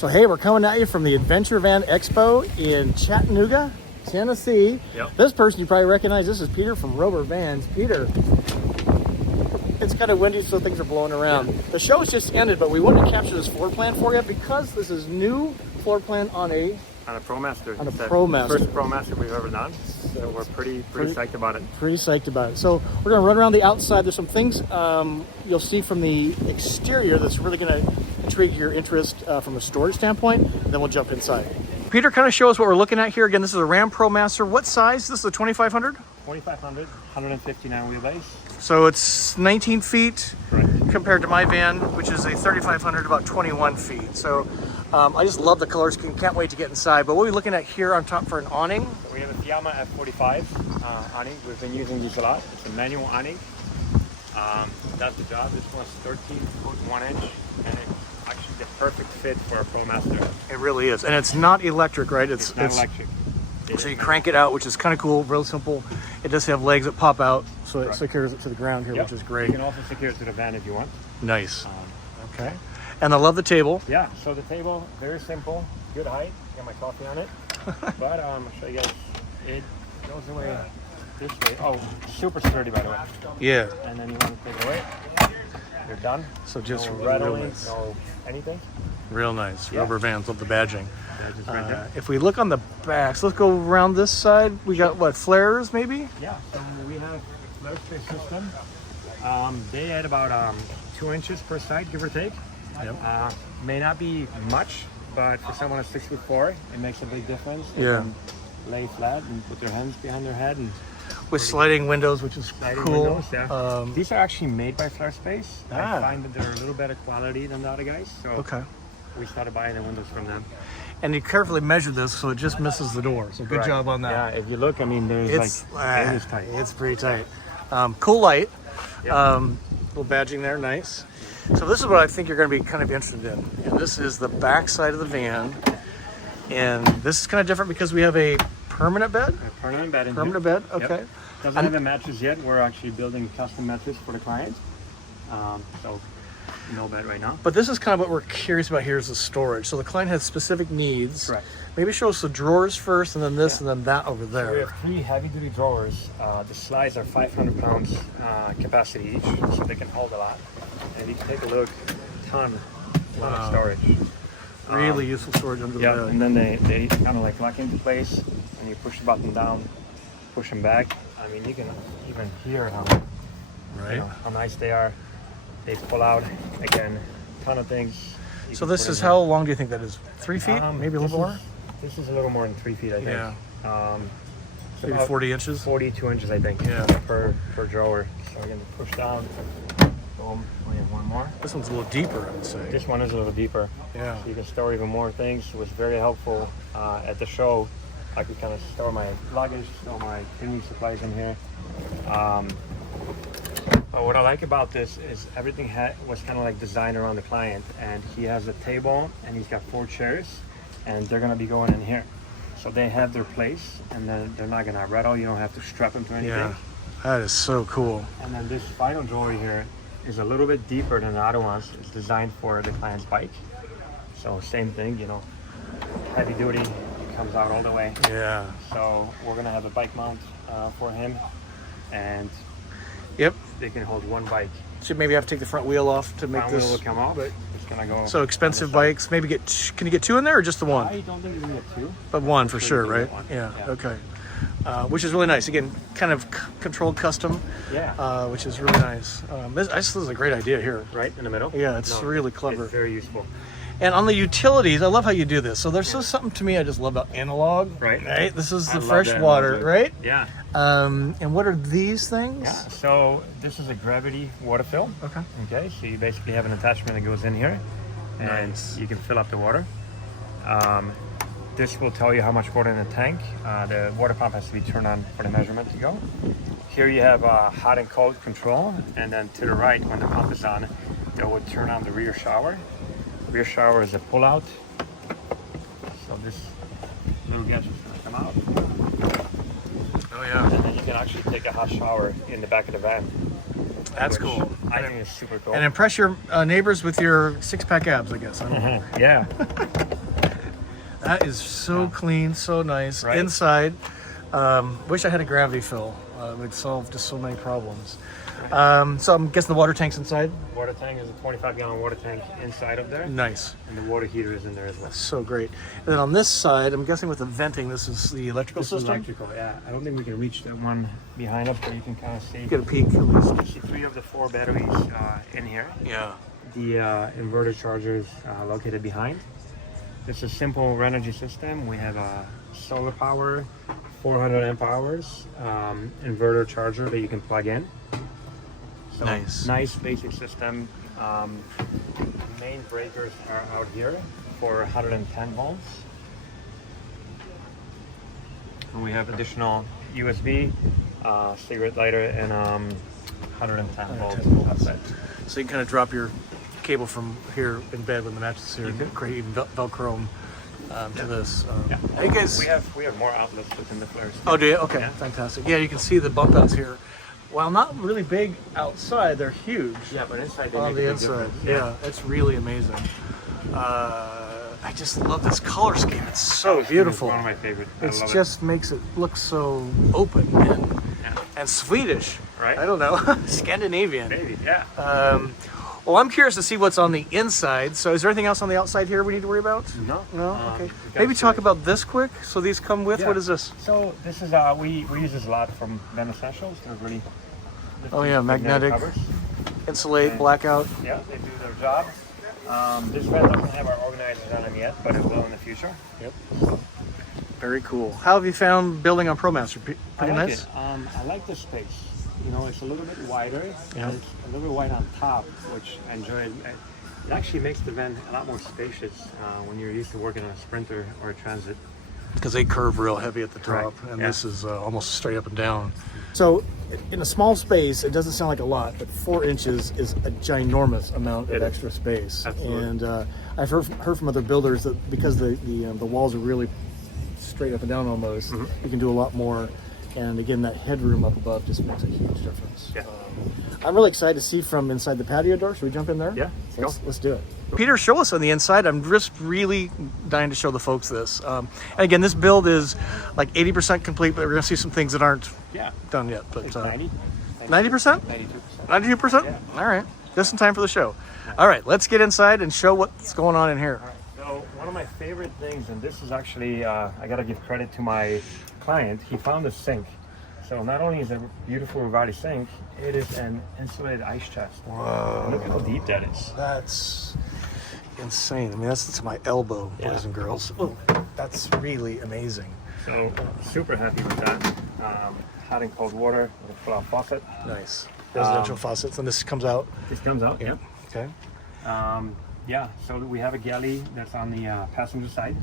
So hey, we're coming at you from the Adventure Van Expo in Chattanooga, Tennessee. Yep. This person you probably recognize. This is Peter from Rover Vans. Peter, it's kind of windy, so things are blowing around. Yeah. The show's just ended, but we wanted to capture this floor plan for you because this is new floor plan on a Promaster. On a Promaster. First Promaster we've ever done. So we're pretty psyched about it. Pretty psyched about it. So we're gonna run around the outside. There's some things you'll see from the exterior that's really gonna intrigue your interest from a storage standpoint, and then we'll jump inside. Peter, kind of show us what we're looking at here. Again, this is a Ram Promaster. What size? This is a 2500? 2500, 159 wheelbase. So it's 19 feet. Correct. Compared to my van, which is a 3500, about 21 feet. So I just love the color scheme. Can't wait to get inside. But what are we looking at here on top for an awning? So we have a Fiamma F45 awning. We've been using these a lot. It's a manual awning. That's the job. This one's 13 foot 1 inch, and it's actually the perfect fit for a Promaster. It really is. And it's not electric, right? It's not electric. So you crank it out, which is kind of cool, real simple. It does have legs that pop out, so it secures it to the ground here, which is great. You can also secure it to the van if you want. Nice. Okay. And I love the table. Yeah, so the table, very simple, good height. Got my coffee on it. But I'll show you guys. It goes away this way. Oh, super sturdy, by the way. Yeah. And then you want to take it away. You're done. So just no real rattling, nice. no anything. Real nice. Yeah. Rover Vans, love the badging. Right there. If we look on the back, so let's go around this side. We got what, flairs maybe? Yeah, so we have a flare space system. They add about 2 inches per side, give or take. Yep. May not be much, but for someone that's 6'4", it makes a big difference. They can lay flat and put their hands behind their head. And with sliding windows, which is cool. Windows, yeah. These are actually made by Flare Space. I find that they're a little better quality than the other guys. So we started buying the windows from them. And you carefully measure this so it just misses the door. So good job on that. Yeah, if you look, I mean, there's it is tight. It's pretty tight. Cool light. Little badging there, nice. So this is what I think you're going to be kind of interested in. And this is the back side of the van. And this is kind of different because we have a permanent bed. A permanent bed in here. Permanent bed, okay. Yep. Doesn't have a mattress yet. We're actually building custom mattress for the client. So no bed right now. But this is kind of what we're curious about here is the storage. So the client has specific needs. Correct. Maybe show us the drawers first, and then this, and then that over there. So we have 3 heavy-duty drawers. The slides are 500 pounds capacity each, so they can hold a lot. And you can take a look, ton of storage. Really useful storage under the bed. And then they kind of like lock into place, and you push the button down, push them back. I mean, you can even hear how nice they are. They pull out, again, ton of things. So this is, how long do you think that is? 3 feet, maybe a little more? This is a little more than 3 feet, I think. Yeah. Maybe 40 inches? 42 inches, I think, per drawer. So again, push down, boom, we have one more. This one's a little deeper, I would say. This one is a little deeper. Yeah. So you can store even more things. It was very helpful at the show. I could kind of store my luggage, store my cleaning supplies in here. But what I like about this is everything was kind of like designed around the client, and he has a table and he's got 4 chairs, and they're going to be going in here. So they have their place, and then they're not going to rattle. You don't have to strap them to anything. Yeah, that is so cool. And then this final drawer here is a little bit deeper than the other ones. It's designed for the client's bike. So same thing, you know, heavy duty, comes out all the way. Yeah. So we're going to have a bike mount for him, and they can hold one bike. Should maybe have to take the front wheel off to make this. Front wheel will come off, but it's gonna go. So expensive bikes, maybe can you get 2 in there or just the one? I don't think you can get 2. But one for sure, right? Yeah, okay. Which is really nice. Again, kind of controlled custom. Yeah. Which is really nice. This is a great idea here. Right in the middle? Yeah, it's really clever. It's very useful. And on the utilities, I love how you do this. So there's just something to me I just love about analog. Right? This is the fresh water, right? Yeah. And what are these things? Yeah, so this is a gravity water fill. Okay, so you basically have an attachment that goes in here, and you can fill up the water. This will tell you how much water in the tank. The water pump has to be turned on for the measurement to go. Here you have hot and cold control, and then to the right, when the pump is on, that would turn on the rear shower. Rear shower is a pull-out. So this little gadget is going to come out. Oh yeah. And then you can actually take a hot shower in the back of the van. That's which cool. I think is super cool. And impress your neighbors with your six-pack abs, I guess. I don't know. Yeah. That is so clean, so nice. Right? Inside, wish I had a gravity fill. It would solve just so many problems. So I'm guessing the water tank's inside? Water tank is a 25-gallon water tank inside of there. Nice. And the water heater is in there as well. So great. And then on this side, I'm guessing with the venting, this is the electrical This is system? electrical, yeah. I don't think we can reach that one behind us, but you can kind of see. Get a peek at least. You see 3 of the 4 batteries in here. Yeah. The inverter charger is located behind. It's a simple energy system. We have a solar power, 400 amp hours, inverter charger that you can plug in. So nice basic system. Main breakers are out here for 110 volts. And we have additional USB, cigarette lighter, and 110 volts outside. So you can kind of drop your cable from here in bed with the mattress here, and create even Velcro to this. Hey guys, we have more outlets within the flairs. Oh, do you? Okay, fantastic. Yeah, you can see the bump outs here. While not really big outside, they're huge. Yeah, but inside they on make the a big inside. difference. Yeah, it's really amazing. I just love this color scheme. It's so beautiful. It's one of my favorites. It just makes it look so open and Swedish. Right? I don't know, Scandinavian. Maybe, yeah. Well, I'm curious to see what's on the inside. So is there anything else on the outside here we need to worry about? No. No? Okay. Maybe talk about this quick. So these come with, what is this? So this is, we use this a lot from Van Essentials. They're really... Oh yeah, magnetic, covers. Insulate, blackout. Yeah, they do their job. This van doesn't have our organizers on them yet, but it will in the future. Yep. Very cool. How have you found building on Promaster? Pretty I like nice? it. I like the space. You know, it's a little bit wider. Yeah. And it's a little bit wide on top, which I enjoy. It actually makes the van a lot more spacious when you're used to working on a Sprinter or a Transit. Because they curve real heavy at the top, Correct. and Yeah. this is almost straight up and down. So in a small space, it doesn't sound like a lot, but 4 inches is a ginormous amount of extra space. Absolutely. And I've heard from other builders that because the walls are really straight up and down almost, you can do a lot more. And again, that headroom up above just makes a huge difference. Yeah. I'm really excited to see from inside the patio door. Should we jump in there? Yeah, Let's do it. Peter, show us on the inside. I'm just really dying to show the folks this. And again, this build is like 80% complete, but we're going to see some things that aren't done yet. But It's 90. 90%? 92%. 92%? Yeah. All right. Just in time for the show. All right, let's get inside and show what's going on in here. All right. So one of my favorite things, and this is actually, I got to give credit to my client, he found a sink. So not only is it a beautiful Rivati sink, it is an insulated ice chest. Whoa. Look at how deep that is. That's insane. I mean, that's to my elbow, boys and girls. Oh, that's really amazing. So super happy with that. Hot and cold water with a full-out faucet. Nice. Residential faucets, and this comes out. This comes out, yeah. Okay. Yeah, so we have a galley that's on the passenger side.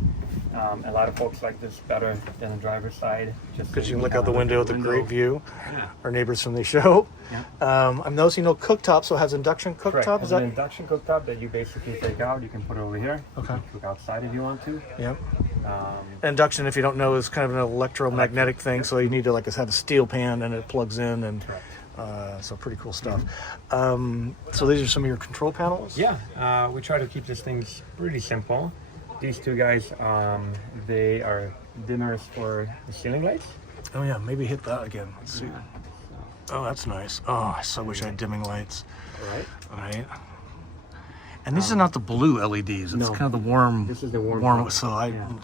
A lot of folks like this better than the driver's side. Just Because you can look out the window with a great view. Yeah. Our neighbors from the show. Yeah. I'm noticing no cooktop, so it has induction cooktop. Correct. Is It's an that? induction cooktop that you basically take out. You can put it over here. Okay. You can cook outside if you want to. Yep. Induction, if you don't know, is kind of an electromagnetic thing. So you need to have a steel pan and it plugs in, and so pretty cool stuff. So these are some of your control panels. Yeah. We try to keep these things pretty simple. These two guys, they are dimmers for the ceiling lights. Oh yeah, maybe hit that again. Let's see. Oh, that's nice. Oh, I so wish I had dimming lights. All right. And these are not the blue LEDs. It's kind of the warm. This is the warm. So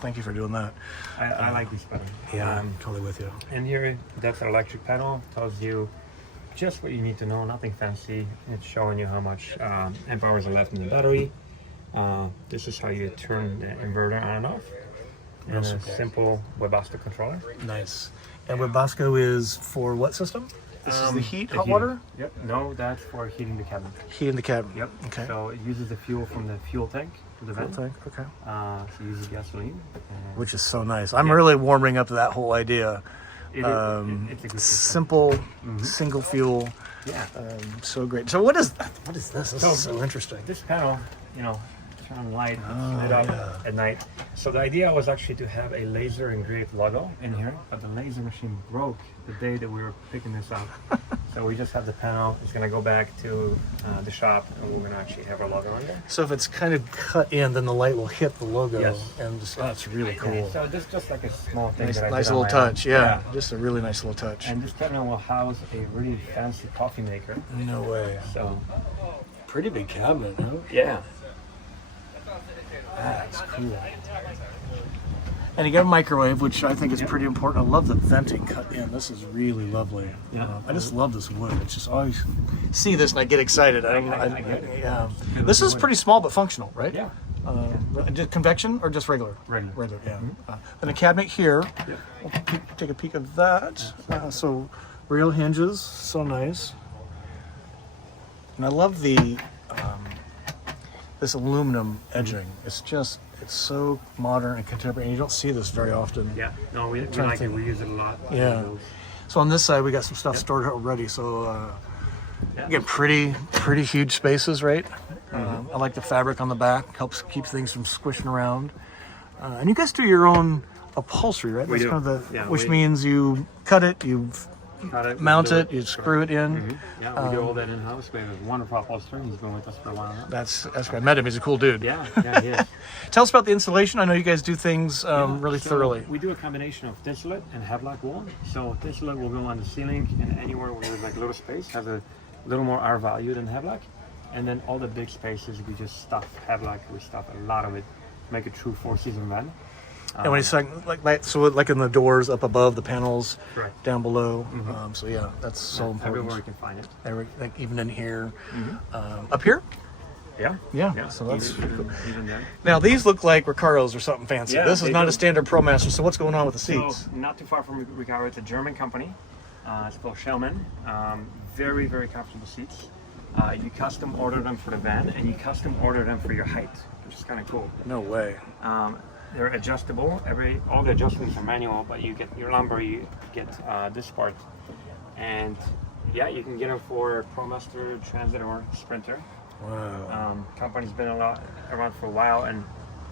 thank you for doing that. I like this better. Yeah, I'm totally with you. And here, that's our electric panel. Tells you just what you need to know. Nothing fancy. It's showing you how much amp hours are left in the battery. This is how you turn the inverter on and off. And a simple Webasto controller. Nice. And Webasto is for what system? This is the heat, hot water? Yep. No, that's for heating the cabin. Heating the cabin. Yep. Okay. So it uses the fuel from the fuel tank to the vent. Tank. Okay. So it uses gasoline. Which is so nice. I'm really warming up to that whole idea. It's a good system. Simple, single fuel. Yeah. So great. So what is this? This is so interesting. This panel, turn on the light, lit up at night. So the idea was actually to have a laser engraved logo in here, but the laser machine broke the day that we were picking this up. So we just have the panel. It's gonna go back to the shop, and we're gonna actually have our logo on there. So if it's kind of cut in, then the light will hit the logo. Yes. And just, that's really cool. Yeah, so this is just like a small thing. Nice, that I nice did on little my own. touch. Yeah, just a really nice little touch. And this cabinet will house a really fancy coffee maker. No way. So Pretty big cabinet, huh? yeah. That's cool. And you got a microwave, which I think is pretty important. I love the venting cut in. This is really lovely. Yeah. I just love this wood. It's just always see this and I get excited. I get it. Yeah. This is pretty small but functional, right? Yeah. Just convection or just regular? Regular. Regular, yeah. Then a cabinet here. Yep. We'll take a peek of that. So real hinges, so nice. And I love the this aluminum edging. It's so modern and contemporary, and you don't see this very often. Yeah. No, we to like it. think. We use it a lot. Yeah. So on this side, we got some stuff stored already. So again, pretty huge spaces, right? I like the fabric on the back. Helps keep things from squishing around. And you guys do your own upholstery, right? We do. Kind of Yeah, which means you cut it, you Cut it, mount do it, you screw it in. Yeah, we do all that in house. We have a wonderful upholsterer. He's been with us for a while now. That's great. I met him. He's a cool dude. Yeah, he is. Tell us about the installation. I know you guys do things really So thoroughly. We do a combination of Tinsulet and Hevlock wool. So Tinsulet will go on the ceiling and anywhere where there's like little space, has a little more R value than Hevlock. And then all the big spaces, we just stuff Hevlock. We stuff a lot of it to make a true 4-season van. And when you say like in the doors up above the panels, Right. down below. So yeah, that's so important. Everywhere you can find it. Like even in here, up here. Yeah. Yeah. So that's even then. now these look like Ricaros or something fancy. Yeah, this is they not do. a standard Promaster. So what's going on with the seats? So not too far from Ricardo, it's a German company. It's called Shellman. Very, very comfortable seats. You custom order them for the van, and you custom order them for your height, which is kind of cool. No way. They're adjustable. All the adjustments are manual, but you get your lumbar, you get this part, and yeah, you can get them for Promaster, Transit, or Sprinter. Wow. Company's been around for a while, and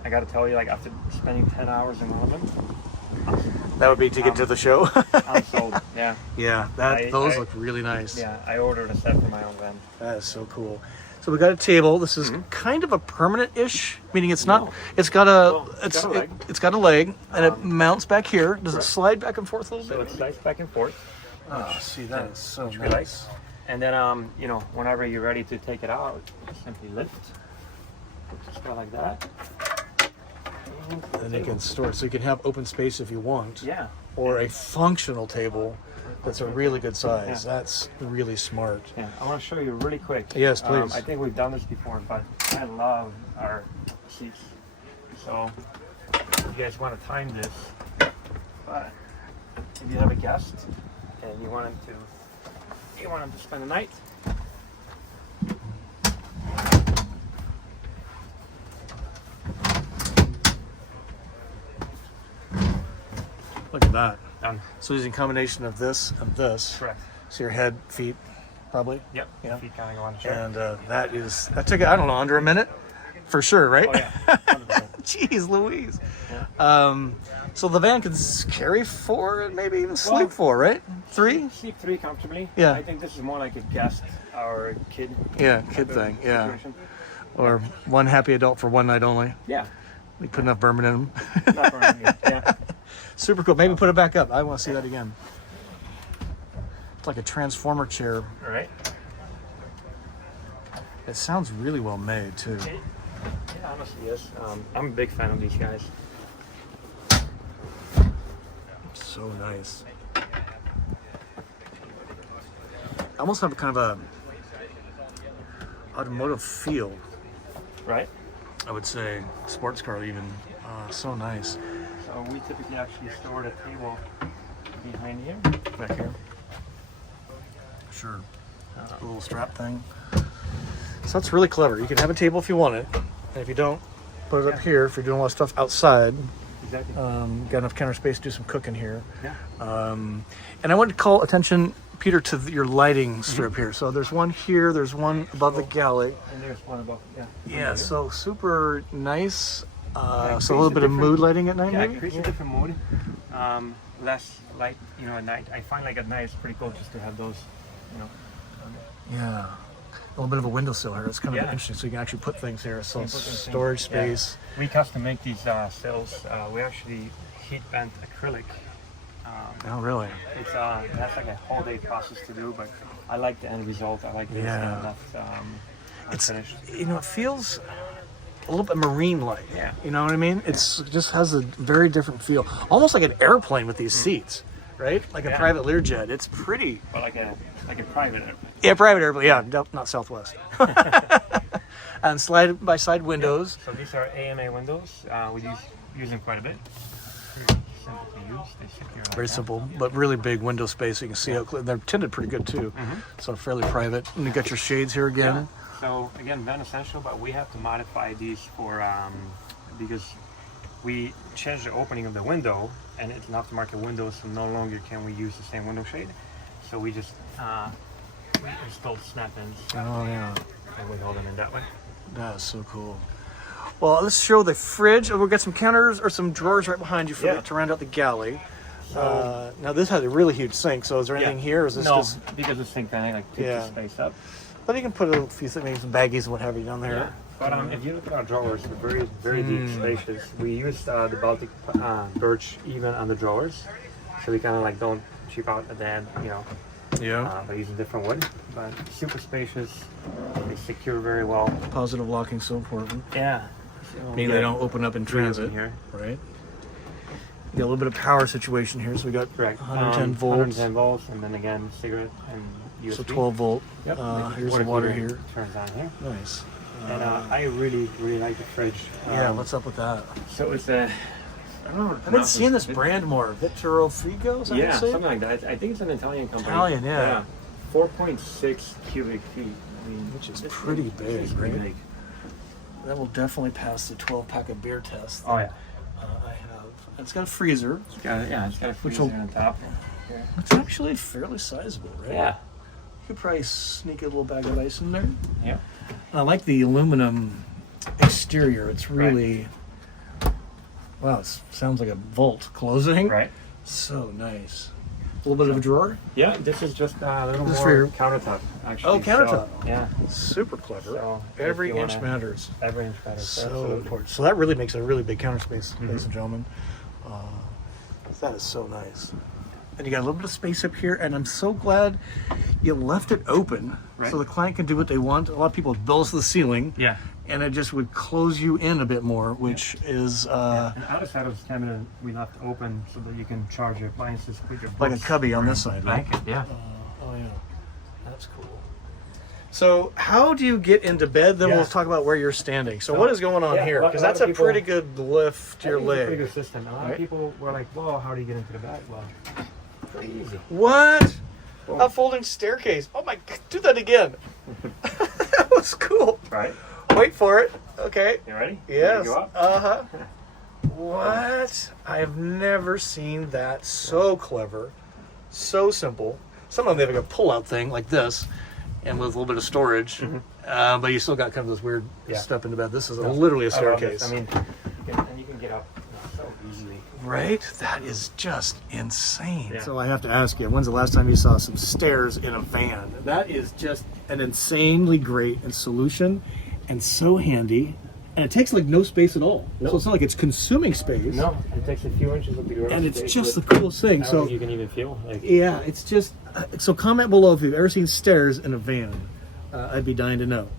I got to tell you, like after spending 10 hours in one of them, That would be to get to the show. I'm sold. Yeah. Yeah. Those look really nice. Yeah, I ordered a set for my own van. That is so cool. So we got a table. This is kind of a permanent-ish, meaning it's not. It's got it's got a leg. It's got a leg, and it mounts back here. Does it slide back and forth a little So bit? it slides back and forth. Oh, see, that is so Which we like. nice. And then, whenever you're ready to take it out, you simply lift. Just go like that. And you can store it, so you can have open space if you want. Yeah. Or a functional table that's a really good size. Yeah. That's really smart. Yeah. I want to show you really quick. Yes, please. I think we've done this before, but I love our seats. So, if you guys want to time this, but if you have a guest and you want them to spend the night. Look at that. Done. So using a combination of this and this. Correct. So your head, feet, probably. Yep. Yeah. Feet kind of go on the chair. And that took, I don't know, under a minute for sure, right? Oh yeah. 100%. Jeez Louise. Yeah. So the van can carry 4 and maybe even sleep 4, right? 3? Sleep 3 comfortably. Yeah. I think this is more like a guest or kid. Yeah, type kid of thing, yeah. situation. Or one happy adult for one night only. Yeah. We put enough bourbon in them. Not burning you. Yeah. Super cool. Maybe put it back up. I want to see that again. It's like a transformer chair. All right. It sounds really well made too. Yeah, honestly, yes. I'm a big fan of these guys. So nice. I almost have a kind of a automotive feel, Right. I would say. Sports car even. So nice. So we typically actually store the table behind here. Back here. Sure. A little strap thing. So that's really clever. You can have a table if you want it. And if you don't, put it up here if you're doing a lot of stuff outside. Exactly. Got enough counter space to do some cooking here. Yeah. And I want to call attention, Peter, to your lighting strip here. So there's one here, there's one above the galley. And there's one above. Yeah. Yeah, so super nice. So a creates little a bit of different- mood lighting at night, Yeah, maybe? it creates a different mood. Less light, at night. I find like at night it's pretty cool just to have those you know. Yeah. A little bit of a windowsill here. It's kind of Yeah. interesting. So you can actually put things here. So You put things in. storage space. Yeah. We custom make these sills. We actually heat bent acrylic. Oh, really? It's that's like a whole day process to do, but I like the end result. I like this Yeah. kind of It's, finished. you know, it feels a little bit marine-like. Yeah. You know what I mean? It's just has a very different feel. Almost like an airplane with these seats, right? Like a Yeah. private Learjet. It's pretty. But like a private airplane. Yeah, private airplane. Yeah, not Southwest. And side-by-side windows. So these are AMA windows. We use them quite a bit. Pretty simple to use. They sit here like Very that. simple, but really big window space. So you can see how clear. They're tinted pretty good too. So fairly private. And you got your shades here again. Yeah. So again, Van Essential, but we have to modify these for because we changed the opening of the window, and it's an aftermarket window, so no longer can we use the same window shade. So we just we installed snap-ins, Oh yeah. and we hold them in that way. That is so cool. Well, let's show the fridge. We'll get some counters or some drawers right behind you to round out the galley. Now this has a really huge sink. So is there anything here? Or is this No, just? because the sink then like takes the space up. But you can put a few maybe some baggies and what have you down there. Yeah. But if you look at our drawers, they're very deep, spacious. We use the Baltic birch even on the drawers, so we kind of like don't cheap out at the end, you know. Yeah. By using different wood, but super spacious. They secure very well. Positive locking so important. Yeah. Meaning they don't open up in transit. Here. Right. You got a little bit of power situation here. So we got Correct. 110 volts. 110 volts, and then again cigarette and USB. So 12 volt. Yep. Here's the water here. Turns on here. Nice. And I really like the fridge. Yeah. What's up with that? So it's a. I don't know what to I've been pronounce seeing this it. brand more. Vittoro Frigo. Is that how you Yeah, say it? something like that. I think it's an Italian company. Italian, yeah. 4.6 cubic feet. I mean, Which is pretty big, It's pretty right? big. That will definitely pass the 12-pack of beer test. Oh yeah. I have. It's got a freezer. It's got a Which freezer will- on top. It's actually fairly sizable, right? Yeah. You could probably sneak a little bag of ice in there. Yeah. And I like the aluminum exterior. It's really, wow, it sounds like a vault closing. Right. So nice. A little bit of a drawer. Yeah. This is just a little This is more for your- countertop. Actually. Oh, countertop. So, yeah. Super clever. So Every if you inch wanna- matters. Every inch matters. So Absolutely. important. So that really makes a really big counter space, ladies and gentlemen. That is so nice. And you got a little bit of space up here, and I'm so glad you left it open Right. so the client can do what they want. A lot of people build to the ceiling, Yeah. and it just would close you in a bit more, which is And the other side of this cabinet we left open so that you can charge your appliances, put your like a books cubby on or this side, right? blanket. Yeah. Oh yeah, that's cool. So how do you get into bed? Then Yeah. we'll talk about where you're standing. So what is going on Yeah, here? a lot Because of that's a people- pretty good lift to your I think it's a pretty leg. good system. A lot Right. of people were like, "Well, how do you get into the bed?" Well, pretty easy. What? Boom. A folding staircase. Oh my, do that again. That was cool. Right. Wait for it. Okay. You ready? Yes. Ready to go up? Uh-huh. What? I have never seen that. So clever. So simple. Some of them they have like a pull-out thing like this, and with a little bit of storage. But you still got kind of this weird Yeah. step into bed. This is literally a I love this. staircase. I mean, and you can get up so easily. Right? That is just insane. Yeah. So I have to ask you, when's the last time you saw some stairs in a van? That is just an insanely great solution and so handy. And it takes like no space at all. No. So it's not like it's consuming space. No, it takes a few inches of the ground. And it's just the coolest thing. So you can even feel like. yeah, it's just, so comment below if you've ever seen stairs in a van. I'd be dying to know.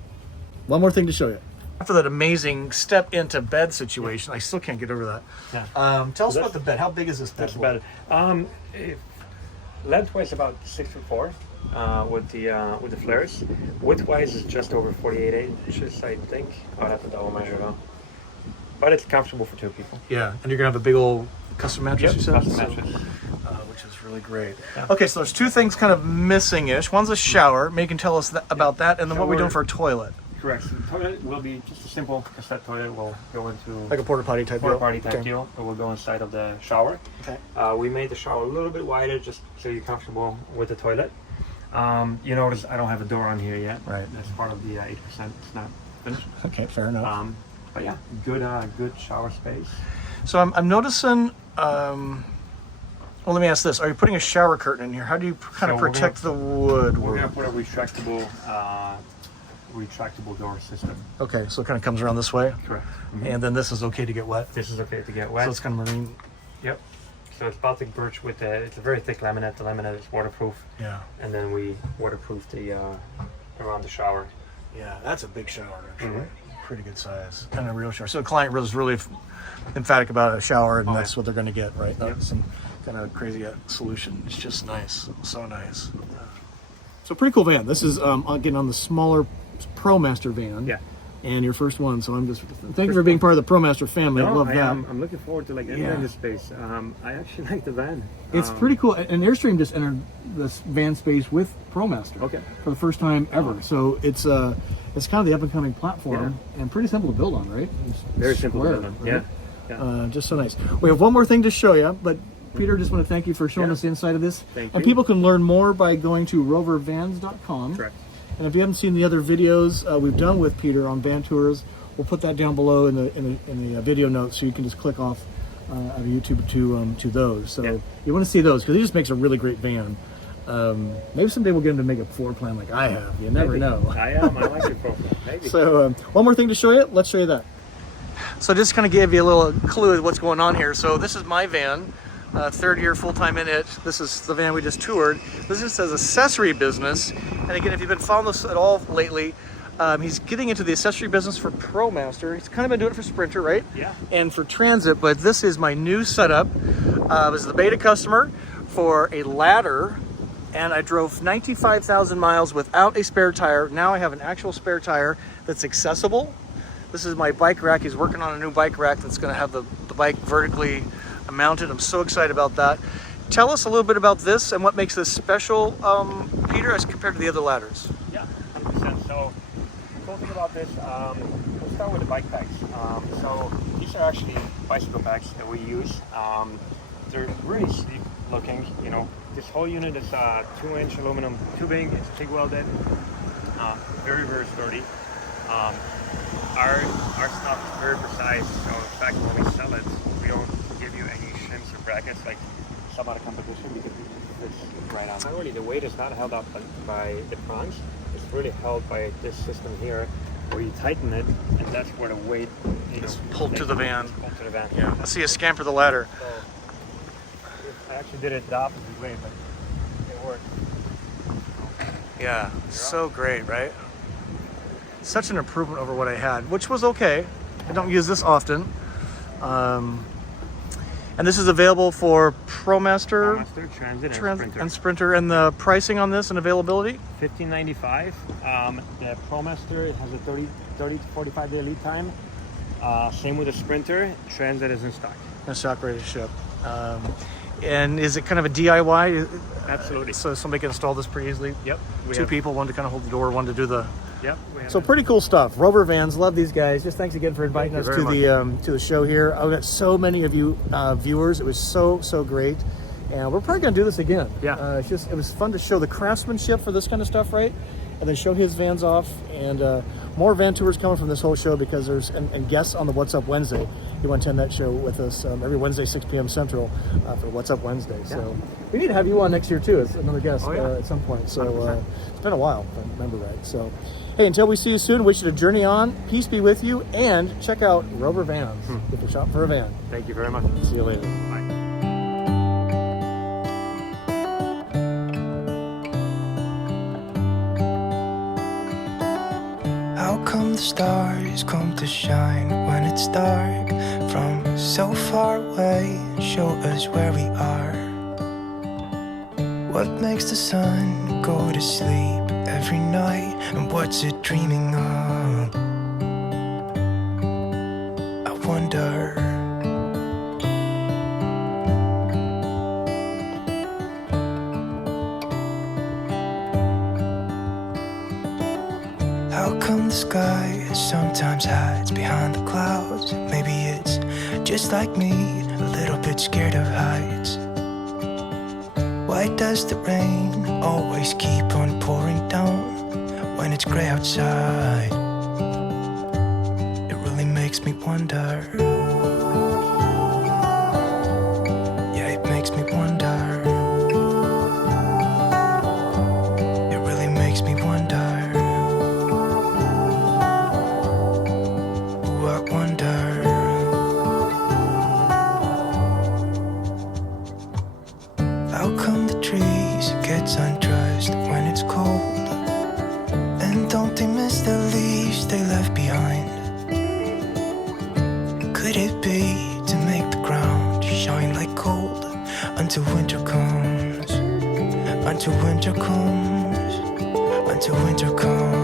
One more thing to show you. After that amazing step into bed situation, I still can't get over that. Yeah. Tell us So about the bed. How big is this bed? That's about it. Lengthwise about 6'4", with the flairs. Widthwise is just over 48 inches, I think. I'll have to double measure though. But it's comfortable for two people. Yeah, and you're gonna have a big old custom mattress. Yep, You said, custom So, mattress. which is really great. Yeah. Okay, so there's two things kind of missing-ish. One's a shower. May can tell us about that, and then what we're doing for a toilet, Correct. So the toilet will be just a simple cassette toilet. We'll go into like a porta potty type porta deal. potty type Okay. deal. It will go inside of the shower. Okay. We made the shower a little bit wider just so you're comfortable with the toilet. You notice I don't have a door on here yet. Right. That's part of the 8%. It's not finished. Okay, fair enough. But yeah, good shower space. So I'm noticing Well, let me ask this: are you putting a shower curtain in here? How do you kind of protect the wood? We're gonna put a retractable door system. Okay, so it kind of comes around this way. Correct. And then this is okay to get wet. This is okay to get wet. So it's kind of marine. Yep. So it's Baltic birch with it's a very thick laminate. The laminate is waterproof. Yeah. And then we waterproof the around the shower. Yeah, that's a big shower actually. Pretty good size. Kind of real shower. So the client was really emphatic about a shower, and that's what they're going to get, right? Not some kind of crazy solution. It's just nice. So nice. So pretty cool van. This is again on the smaller Promaster van. Yeah. And your first one, so I'm just thank you for being part of the Promaster family. I love that. I'm looking forward to entering this space. I actually like the van. It's pretty cool. And Airstream just entered this van space with Promaster. Okay. For the first time ever. So it's kind of the up and coming platform and pretty simple to build on, right? It's very simple to build on. Right? Yeah. Just so nice. We have one more thing to show you, but Peter, just want to thank you for showing us the inside of this. Thank you. And people can learn more by going to rovervans.com. Correct. And if you haven't seen the other videos we've done with Peter on van tours, we'll put that down below in the video notes, so you can just click off of YouTube to those. So you want to see those because he just makes a really great van. Maybe someday we'll get him to make a floor plan like I have. You never know. I like your profile. Maybe. So one more thing to show you. Let's show you that. So just kind of give you a little clue of what's going on here. So this is my van. Third year full-time in it. This is the van we just toured. This just says accessory business. And again, if you've been following this at all lately, he's getting into the accessory business for Promaster. He's kind of been doing it for Sprinter, right? Yeah. And for Transit, but this is my new setup. I was the beta customer for a ladder, and I drove 95,000 miles without a spare tire. Now I have an actual spare tire that's accessible. This is my bike rack. He's working on a new bike rack that's going to have the bike vertically mounted. I'm so excited about that. Tell us a little bit about this and what makes this special, Peter, as compared to the other ladders. Yeah, 100%. So the cool thing about this, let's start with the bike packs. So these are actually bicycle packs that we use. They're really sleek looking. You know, this whole unit is 2-inch aluminum tubing. It's TIG welded. Very, very sturdy. Our stuff is very precise. So in fact, when we sell it, we don't give you any shims or brackets like some other competition, because it's right on. Really, the weight is not held up by the prongs. It's really held by this system here, where you tighten it, and that's where the weight is pulled to the van. Pulled to the van. Yeah. Let's see a scamper the ladder. So, I actually did it the opposite way, but it worked. Yeah, so great, right? Such an improvement over what I had, which was okay. I don't use this often. And this is available for Promaster, Transit, and Sprinter. And the pricing on this and availability? $15.95. The Promaster has a 30 to 45 day lead time. Same with the Sprinter. Transit is in stock. And stock ready to ship. And is it kind of a DIY? Absolutely. So somebody can install this pretty easily? Yep. Two people, one to kind of hold the door, one to do the... Yep. So pretty cool stuff. Rover Vans, love these guys. Just thanks again for inviting us to the show here. I've got so many of you viewers. It was so great, and we're probably gonna do this again. Yeah. It was fun to show the craftsmanship for this kind of stuff, right? And then show his vans off, and more van tours coming from this whole show, because there's and guests on the What's Up Wednesday. You want to attend that show with us every Wednesday, 6 p.m. Central for What's Up Wednesday. Yeah. So we need to have you on next year too as another guest at some point. So it's been a while, if I remember right. So hey, until we see you soon, wish you to journey on. Peace be with you, and check out Rover Vans if you're shopping for a van. Thank you very much. See you later. Bye. How come the stars come to shine when it's dark from so far away? Show us where we are. What makes the sun go to sleep every night, and what's it dreaming of? I wonder. How come the sky sometimes hides behind the clouds? Maybe it's just like me, a little bit scared of heights. Why does the rain always keep on pouring down when it's gray outside? It really makes me wonder. Yeah, it makes me wonder. How come the trees gets undressed when it's cold? And don't they miss the leaves they left behind? Could it be to make the ground shine like gold until winter comes? Until winter comes, until winter comes.